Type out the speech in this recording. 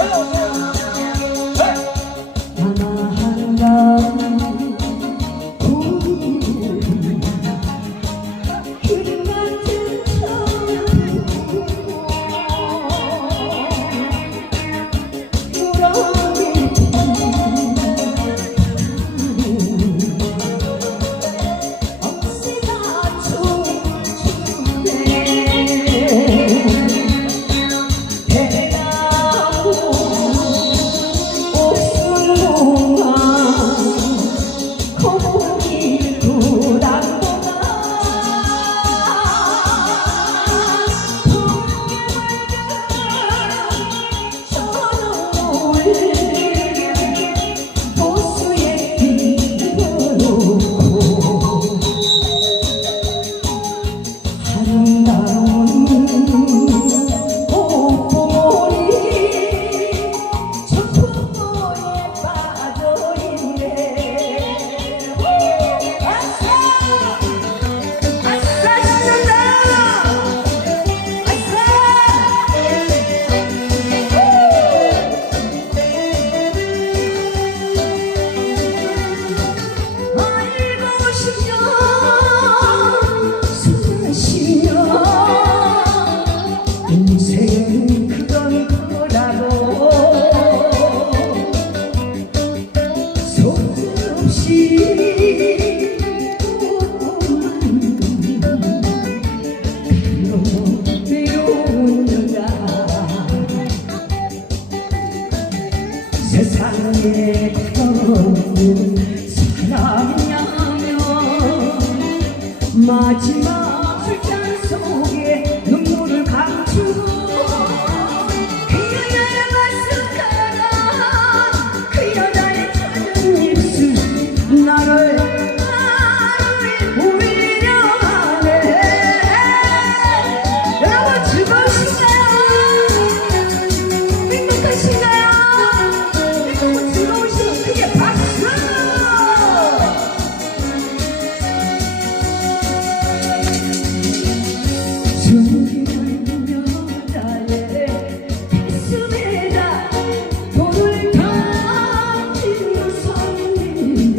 Oh, 세상에 없는 사랑이냐며 마지막 술잔 속에